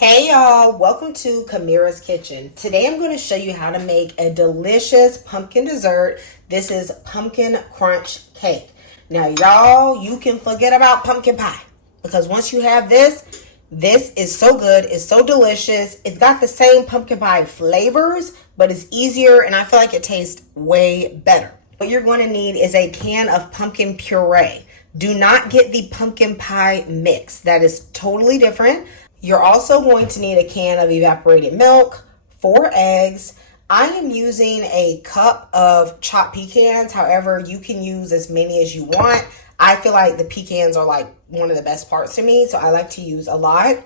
Hey y'all, welcome to Kamira's Kitchen. Today I'm going to show you how to make a delicious pumpkin dessert. This is pumpkin crunch cake. Now y'all, you can forget about pumpkin pie because once you have this is so good. It's so delicious. It's got the same pumpkin pie flavors, but it's easier and I feel like it tastes way better. What you're going to need is a can of pumpkin puree. Do not get the pumpkin pie mix. That is totally different. You're also going to need a can of evaporated milk, 4 eggs. I am using a cup of chopped pecans. However, you can use as many as you want. I feel like the pecans are like one of the best parts to me, so I like to use a lot.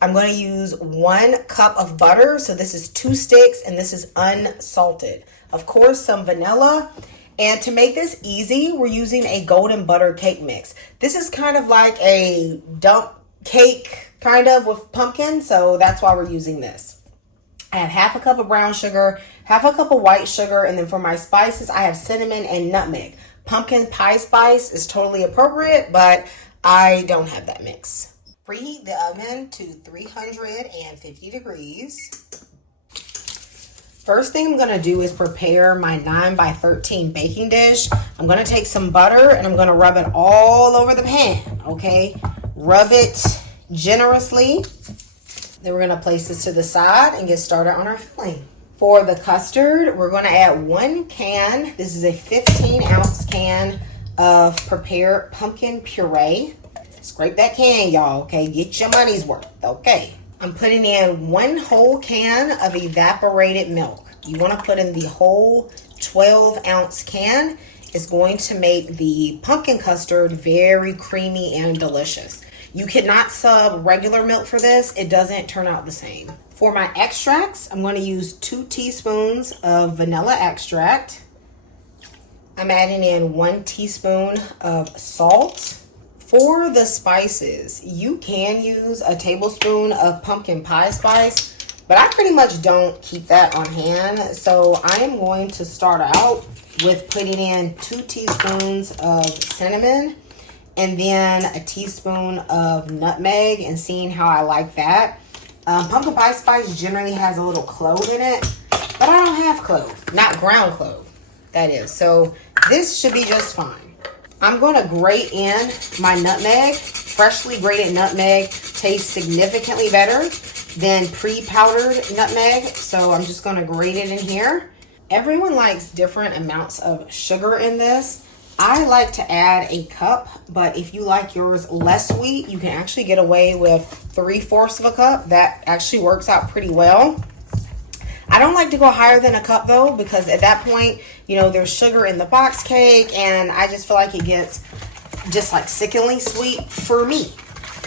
I'm going to use 1 cup of butter. So this is 2 sticks and this is unsalted. Of course, some vanilla. And to make this easy, we're using a golden butter cake mix. This is kind of like a dump cake kind of with pumpkin, so that's why we're using this. I have half a cup of brown sugar, half a cup of white sugar, and then for my spices I have cinnamon and nutmeg. Pumpkin pie spice is totally appropriate, but I don't have that mix. Preheat the oven to 350 degrees. First thing I'm going to do is prepare my 9 by 13 baking dish. I'm going to take some butter and I'm going to rub it all over the pan, okay? Rub it generously. Then we're going to place this to the side and get started on our filling. For the custard, we're going to add 1 can. This is a 15-ounce can of prepared pumpkin puree. Scrape that can, y'all, okay? Get your money's worth, okay? I'm putting in 1 whole can of evaporated milk. You want to put in the whole 12-ounce can. It's going to make the pumpkin custard very creamy and delicious. You cannot sub regular milk for this. It doesn't turn out the same. For my extracts, I'm going to use 2 teaspoons of vanilla extract. I'm adding in 1 teaspoon of salt. For the spices, you can use a tablespoon of pumpkin pie spice, but I pretty much don't keep that on hand. So I am going to start out with putting in 2 teaspoons of cinnamon and then a teaspoon of nutmeg and seeing how I like that. Pumpkin pie spice generally has a little clove in it, but I don't have clove, not ground clove, that is. So this should be just fine. I'm going to grate in my nutmeg. Freshly grated nutmeg tastes significantly better than pre-powdered nutmeg. So I'm just going to grate it in here. Everyone likes different amounts of sugar in this. I like to add a cup, but if you like yours less sweet, you can actually get away with 3/4 of a cup. That actually works out pretty well. I don't like to go higher than a cup though, because at that point, you know, there's sugar in the box cake and I just feel like it gets just like sickeningly sweet for me.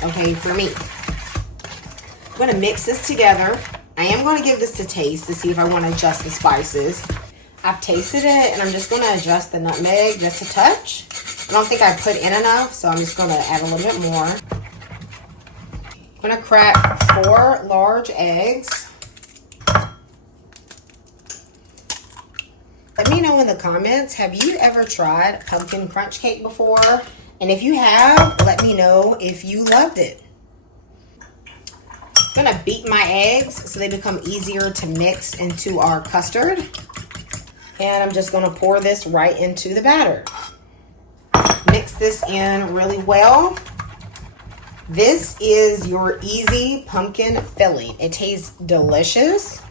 Okay, for me. I'm going to mix this together. I am going to give this a taste to see if I want to adjust the spices. I've tasted it and I'm just going to adjust the nutmeg just a touch. I don't think I put in enough, so I'm just going to add a little bit more. I'm going to crack 4 large eggs. Let me know in the comments, have you ever tried pumpkin crunch cake before? And if you have, let me know if you loved it. I'm going to beat my eggs so they become easier to mix into our custard. And I'm just going to pour this right into the batter. Mix this in really well. This is your easy pumpkin filling. It tastes delicious.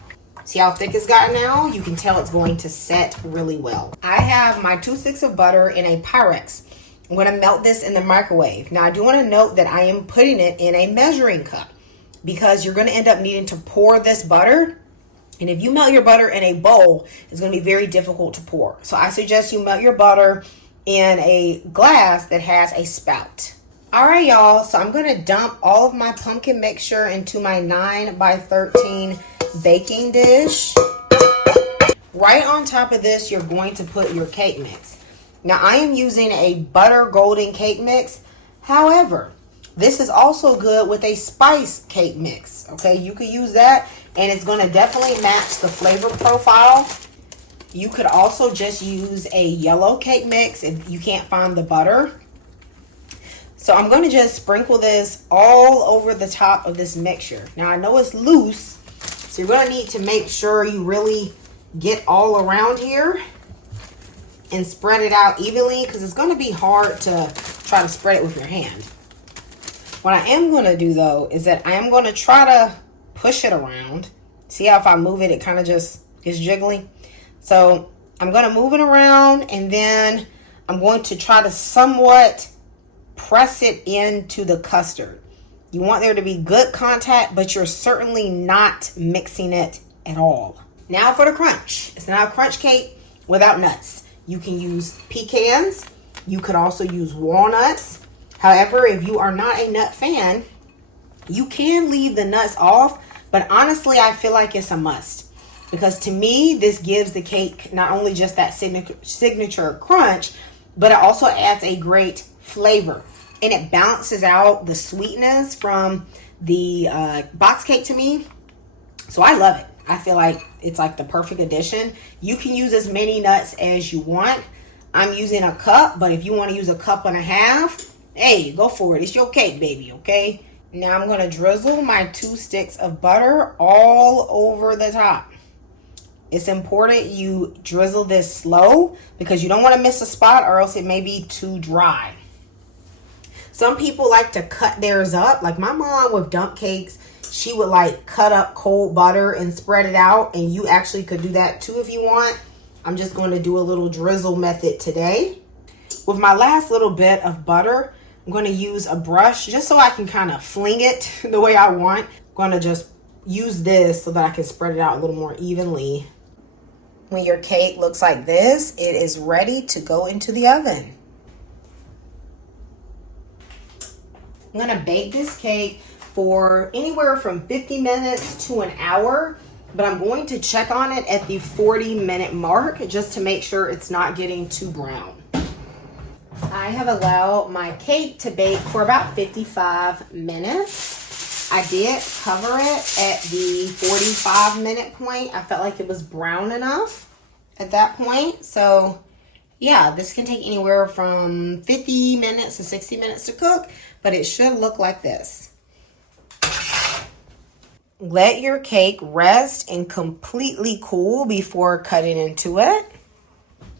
See how thick it's gotten now? You can tell it's going to set really well. I have my 2 sticks of butter in a Pyrex. I'm going to melt this in the microwave. Now I do want to note that I am putting it in a measuring cup because you're going to end up needing to pour this butter. And if you melt your butter in a bowl, it's going to be very difficult to pour. So I suggest you melt your butter in a glass that has a spout. All right, y'all. So I'm going to dump all of my pumpkin mixture into my 9 by 13 baking dish. Right on top of this, you're going to put your cake mix. Now, I am using a butter golden cake mix. However, this is also good with a spice cake mix. Okay, you could use that and it's going to definitely match the flavor profile. You could also just use a yellow cake mix if you can't find the butter. So I'm going to just sprinkle this all over the top of this mixture. Now I know it's loose, so you're going to need to make sure you really get all around here and spread it out evenly, because it's going to be hard to try to spread it with your hand. What I am going to do though is that I am going to try to push it around. See how if I move it, it kind of just gets jiggly. So I'm going to move it around, and then I'm going to try to somewhat press it into the custard. You want there to be good contact, but you're certainly not mixing it at all. Now for the crunch. It's not a crunch cake without nuts. You can use pecans. You could also use walnuts. However, if you are not a nut fan, you can leave the nuts off, but honestly, I feel like it's a must, because to me, this gives the cake not only just that signature crunch, but it also adds a great flavor, and it balances out the sweetness from the box cake to me. So I love it. I feel like it's like the perfect addition. You can use as many nuts as you want. I'm using a cup, but if you want to use a cup and a half, hey, go for it. It's your cake, baby, okay? Now I'm going to drizzle my 2 sticks of butter all over the top. It's important you drizzle this slow, because you don't want to miss a spot, or else it may be too dry. Some people like to cut theirs up. Like my mom with dump cakes, she would like cut up cold butter and spread it out, and you actually could do that too if you want. I'm just going to do a little drizzle method today. With my last little bit of butter, I'm going to use a brush just so I can kind of fling it the way I want. I'm going to just use this so that I can spread it out a little more evenly. When your cake looks like this, it is ready to go into the oven. I'm going to bake this cake for anywhere from 50 minutes to an hour, but I'm going to check on it at the 40-minute mark just to make sure it's not getting too brown. I have allowed my cake to bake for about 55 minutes. I did cover it at the 45-minute point. I felt like it was brown enough at that point. So yeah, this can take anywhere from 50 minutes to 60 minutes to cook, but it should look like this. Let your cake rest and completely cool before cutting into it.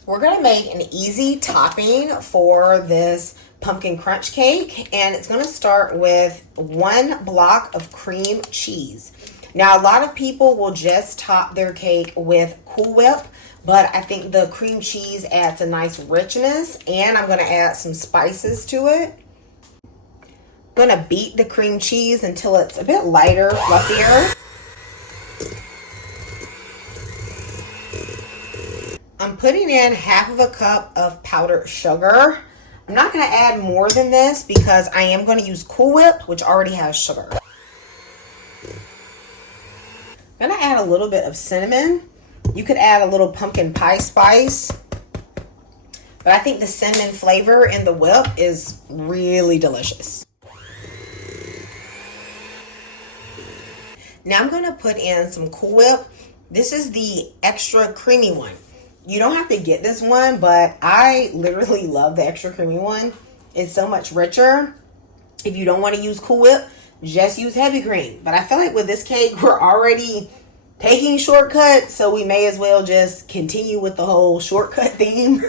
We're going to make an easy topping for this pumpkin crunch cake, and it's going to start with 1 block of cream cheese. Now, a lot of people will just top their cake with Cool Whip, but I think the cream cheese adds a nice richness, and I'm going to add some spices to it. I'm going to beat the cream cheese until it's a bit lighter, fluffier. I'm putting in half of a cup of powdered sugar. I'm not going to add more than this because I am going to use Cool Whip, which already has sugar. I'm going to add a little bit of cinnamon. You could add a little pumpkin pie spice, but I think the cinnamon flavor in the whip is really delicious. Now I'm going to put in some Cool Whip. This is the extra creamy one. You don't have to get this one, but I literally love the extra creamy one. It's so much richer. If you don't want to use Cool Whip, just use heavy cream. But I feel like with this cake, we're already taking shortcuts, so we may as well just continue with the whole shortcut theme.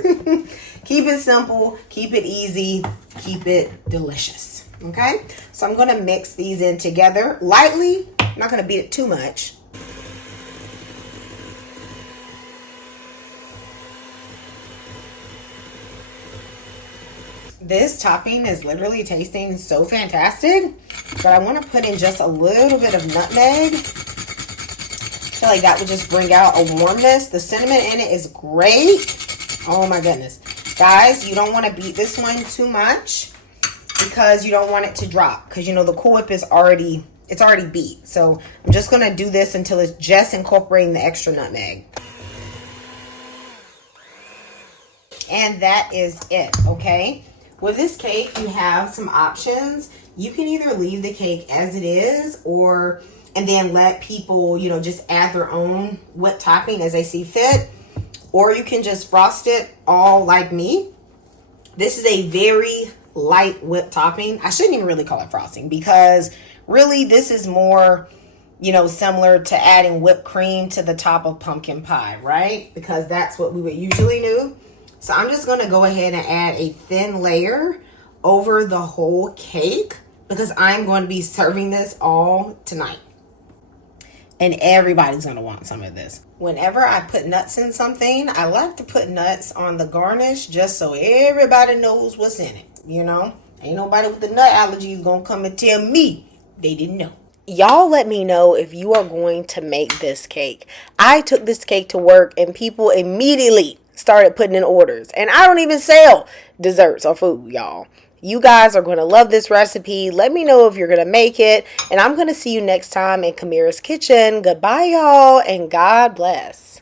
Keep it simple, keep it easy, keep it delicious. Okay? So I'm going to mix these in together lightly. I'm not going to beat it too much. This topping is literally tasting so fantastic, but I want to put in just a little bit of nutmeg. I feel like that would just bring out a warmness. The cinnamon in it is great. Oh my goodness. Guys, you don't want to beat this one too much because you don't want it to drop, because you know the Cool Whip is already beat. So I'm just going to do this until it's just incorporating the extra nutmeg. And that is it, okay? With this cake, you have some options. You can either leave the cake as it is, and then let people, just add their own whipped topping as they see fit. Or you can just frost it all like me. This is a very light whipped topping. I shouldn't even really call it frosting, because really this is more, you know, similar to adding whipped cream to the top of pumpkin pie, right? Because that's what we would usually do. So I'm just going to go ahead and add a thin layer over the whole cake, because I'm going to be serving this all tonight. And everybody's going to want some of this. Whenever I put nuts in something, I like to put nuts on the garnish just so everybody knows what's in it, you know? Ain't nobody with the nut allergies going to come and tell me they didn't know. Y'all let me know if you are going to make this cake. I took this cake to work and people immediately started putting in orders. And I don't even sell desserts or food, y'all. You guys are going to love this recipe. Let me know if you're going to make it. And I'm going to see you next time in Kamira's Kitchen. Goodbye, y'all, and God bless.